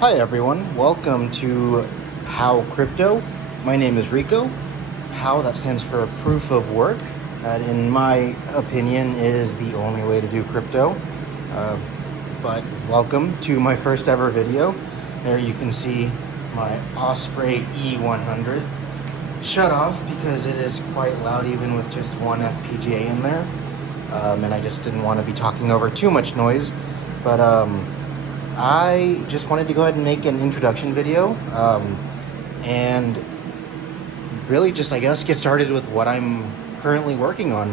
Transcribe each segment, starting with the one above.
Hi everyone, welcome to How Crypto. My name is Rico. How, that stands for proof of work. That, in my opinion, is the only way to do crypto. But welcome to my first ever video. There you can see my Osprey E100 shut off because it is quite loud even with just one FPGA in there. And I just didn't want to be talking over too much noise. But I just wanted to go ahead and make an introduction video and really just, I guess, get started with what I'm currently working on.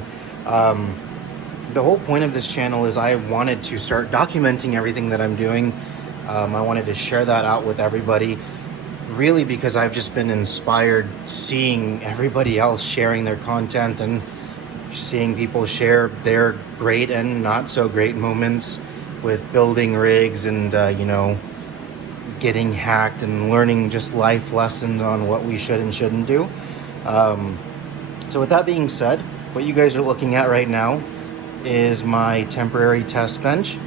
The whole point of this channel is I wanted to start documenting everything that I'm doing. I wanted to share that out with everybody, really because I've just been inspired seeing everybody else sharing their content and seeing people share their great and not so great moments with building rigs and getting hacked and learning just life lessons on what we should and shouldn't do. So with that being said, what you guys are looking at right now is my temporary test bench.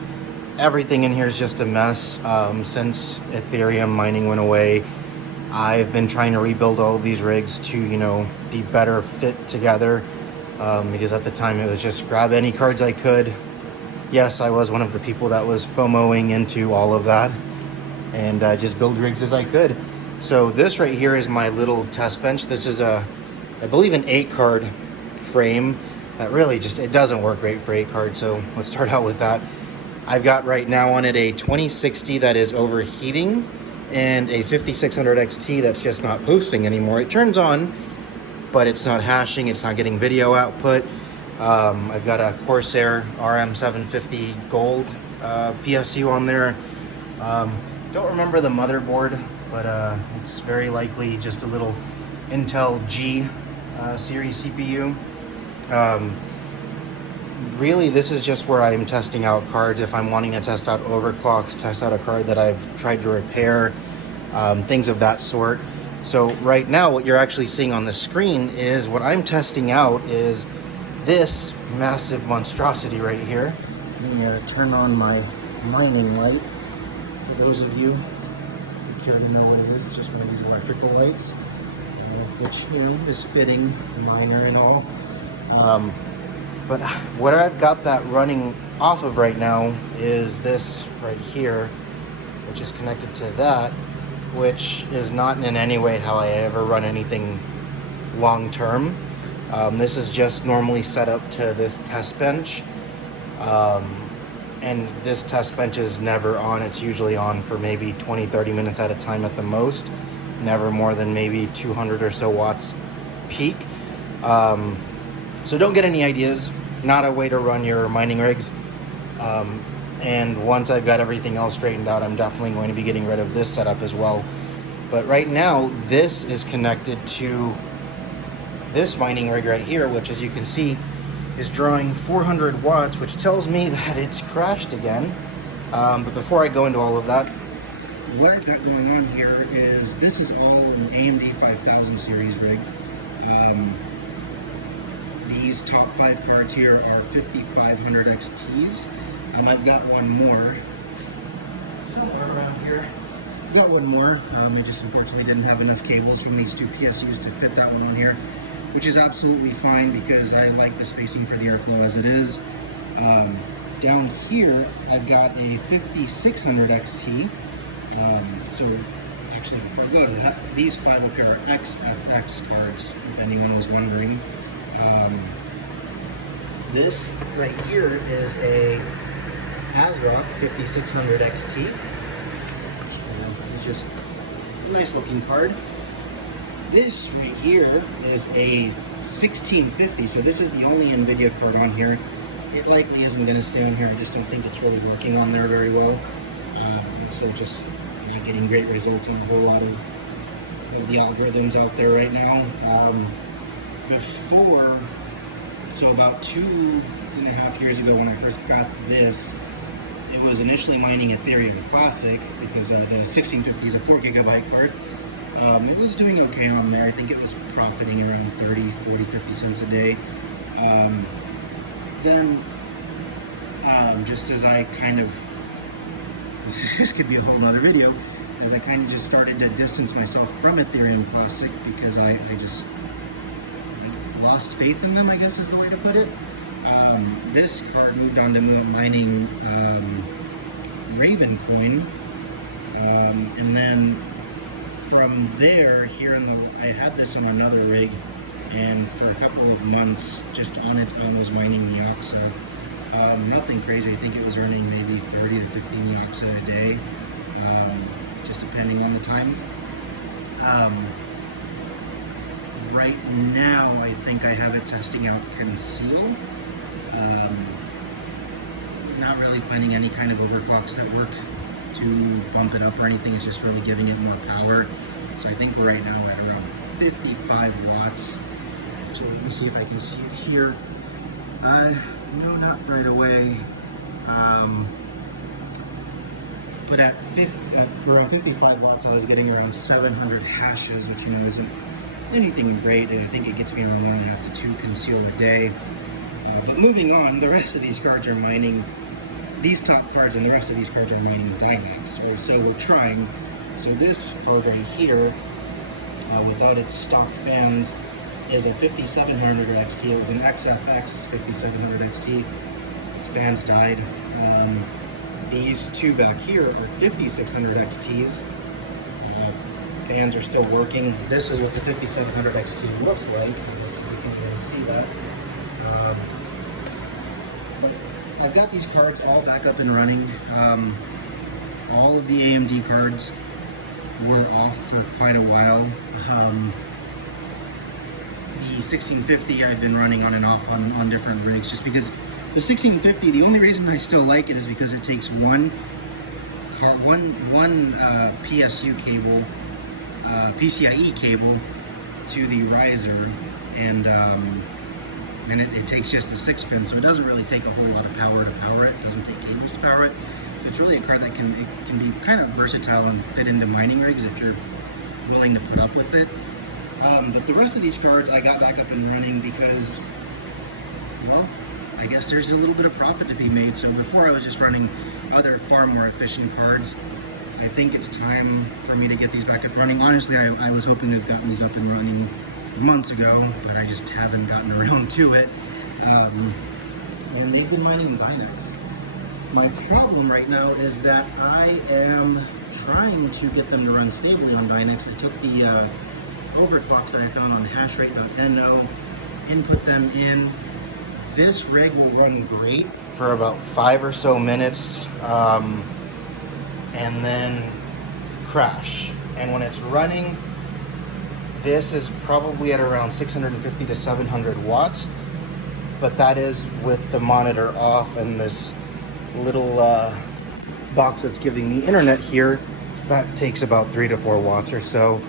Everything in here is just a mess. Since Ethereum mining went away, I've been trying to rebuild all of these rigs to be better fit together, because at the time it was just grab any cards I could. Yes, I was one of the people that was FOMOing into all of that and just build rigs as I could. So this right here is my little test bench. This is I believe an 8-card frame that really just, it doesn't work great for 8 cards. So let's start out with that. I've got right now on it a 2060 that is overheating and a 5600 XT that's just not posting anymore. It turns on, but it's not hashing, it's not getting video output. I've got a Corsair RM750 Gold PSU on there. Don't remember the motherboard, but it's very likely just a little Intel G series CPU. Really, this is just where I'm testing out cards. If I'm wanting to test out overclocks, test out a card that I've tried to repair, things of that sort. So right now, what you're actually seeing on the screen is what I'm testing out is this massive monstrosity right here. Let me turn on my mining light. For those of you who care to know what it is, it's just one of these electrical lights, which is fitting, the miner and all. But what I've got that running off of right now is this right here, which is connected to that, which is not in any way how I ever run anything long term. This is just normally set up to this test bench. And this test bench is never on. It's usually on for maybe 20-30 minutes at a time at the most. Never more than maybe 200 or so watts peak. So don't get any ideas. Not a way to run your mining rigs. And once I've got everything else straightened out, I'm definitely going to be getting rid of this setup as well. But right now, this is connected to this mining rig right here, which, as you can see, is drawing 400 watts, which tells me that it's crashed again. But before I go into all of that, what I've got going on here is this is all an AMD 5000 series rig. These top 5 cards here are 5500 XTs, and I've got one more somewhere around here. I've got one more. I just unfortunately didn't have enough cables from these 2 PSUs to fit that one on here, which is absolutely fine because I like the spacing for the airflow as it is. Down here, I've got a 5600 XT. So actually, before I go to that, these 5 up here are XFX cards, if anyone was wondering. This right here is a ASRock 5600 XT. It's just a nice looking card. This right here is a 1650, so this is the only Nvidia card on here. It likely isn't going to stay on here. I just don't think it's really working on there very well. So just not getting great results on a whole lot of the algorithms out there right now. So about 2.5 years ago when I first got this, it was initially mining Ethereum Classic because the 1650 is a 4 gigabyte card. It was doing okay on there. I think it was profiting around 30, 40, 50 cents a day. Then, just as I kind of, this could be a whole nother video, as I kind of just started to distance myself from Ethereum Classic because I just lost faith in them, I guess is the way to put it. This card moved on to mining Raven coin, and then from there, here I had this on another rig, and for a couple of months, just on its own, was mining Nioxa. Nothing crazy. I think it was earning maybe 30 to 50 Nioxa a day, just depending on the times. Right now, I think I have it testing out Conceal. Not really finding any kind of overclocks that work to bump it up or anything. It's just really giving it more power. So I think we're right now at around 55 watts. So let me see if I can see it here. No, not right away. But at for around 55 watts, I was getting around 700 hashes, which, you know, isn't anything great. I think it gets me around 1.5 to 2 Conceal a day. But moving on, the rest of these cards are mining, these top cards and the rest of these cards are mining Dynex, or so we're trying. So this card right here, without its stock fans, is a 5700 XT. It was an XFX 5700 XT. Its fans died. These two back here are 5600 XTs. Fans are still working. This is what the 5700 XT looks like. Let's see if you can even see that. But I've got these cards all back up and running. All of the AMD cards were off for quite a while. The 1650 I've been running on and off on different rigs, just because the 1650, the only reason I still like it is because it takes one PSU cable, PCIe cable to the riser, and it takes just the 6-pin, so it doesn't really take a whole lot of power to power it. It doesn't take cables to power it. So it's really a card that can be kind of versatile and fit into mining rigs if you're willing to put up with it. But the rest of these cards I got back up and running because, well, I guess there's a little bit of profit to be made. So before I was just running other far more efficient cards. I think it's time for me to get these back up running. Honestly, I was hoping to have gotten these up and running months ago, but I just haven't gotten around to it. And they've been mining Dynex. My problem right now is that I am trying to get them to run stably on Dynex. I took the overclocks that I found on hashrate.no, input them in. This rig will run great for about 5 or so minutes, and then crash. And when it's running, this is probably at around 650 to 700 watts, but that is with the monitor off and this little box that's giving me internet here, that takes about 3 to 4 watts or so.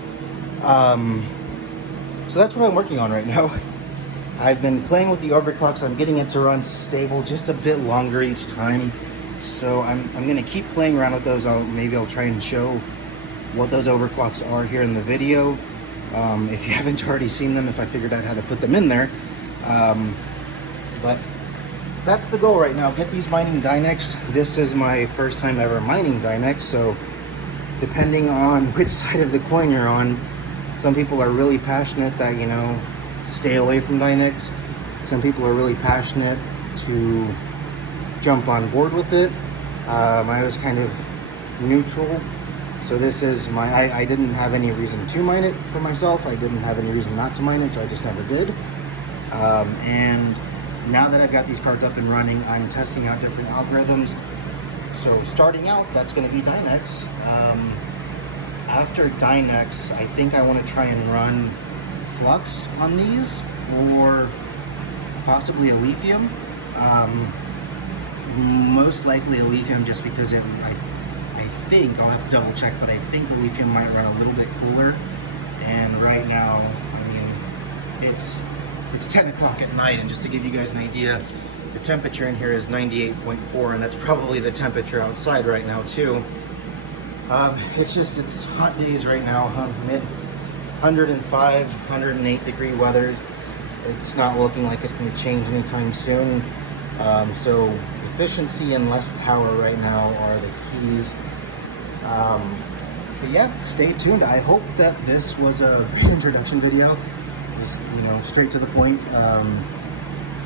So that's what I'm working on right now. I've been playing with the overclocks. I'm getting it to run stable just a bit longer each time. So I'm gonna keep playing around with those. Maybe I'll try and show what those overclocks are here in the video. If you haven't already seen them, if I figured out how to put them in there. But that's the goal right now, get these mining Dynex. This is my first time ever mining Dynex, so depending on which side of the coin you're on, some people are really passionate that, you know, stay away from Dynex. Some people are really passionate to jump on board with it. I was kind of neutral. So this is I didn't have any reason to mine it for myself. I didn't have any reason not to mine it, so I just never did. And now that I've got these cards up and running, I'm testing out different algorithms. So starting out, that's going to be Dynex. After Dynex, I think I want to try and run Flux on these, or possibly a lithium. Most likely a lithium, just because I think, I'll have to double check, but I think a lithium might run a little bit cooler. And right now, I mean, it's 10 o'clock at night, and just to give you guys an idea, the temperature in here is 98.4, and that's probably the temperature outside right now too. It's hot days right now, mid 105, 108 degree weathers. It's not looking like it's going to change anytime soon. So efficiency and less power right now are the keys. But yeah, stay tuned. I hope that this was a great introduction video. Just, straight to the point.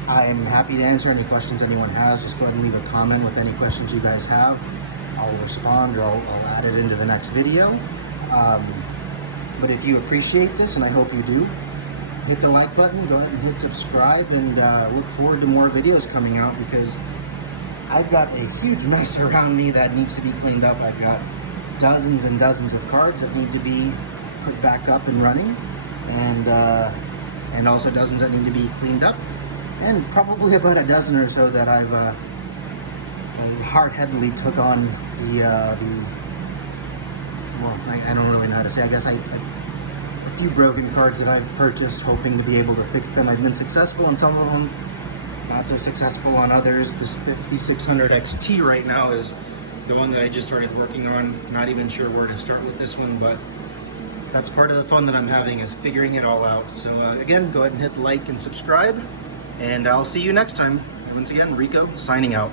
I'm happy to answer any questions anyone has. Just go ahead and leave a comment with any questions you guys have. I'll respond, or I'll add it into the next video. But if you appreciate this, and I hope you do, hit the like button, go ahead and hit subscribe, and look forward to more videos coming out, because I've got a huge mess around me that needs to be cleaned up. I've got dozens and dozens of cards that need to be put back up and running, and also dozens that need to be cleaned up, and probably about a dozen or so that I've hard-headedly took on well, I don't really know how to say. I guess a few broken cards that I've purchased, hoping to be able to fix them. I've been successful on some of them, not so successful on others. This 5600 XT right now is the one that I just started working on. Not even sure where to start with this one, but that's part of the fun that I'm having, is figuring it all out. So again, go ahead and hit like and subscribe, and I'll see you next time. Once again, Rico signing out.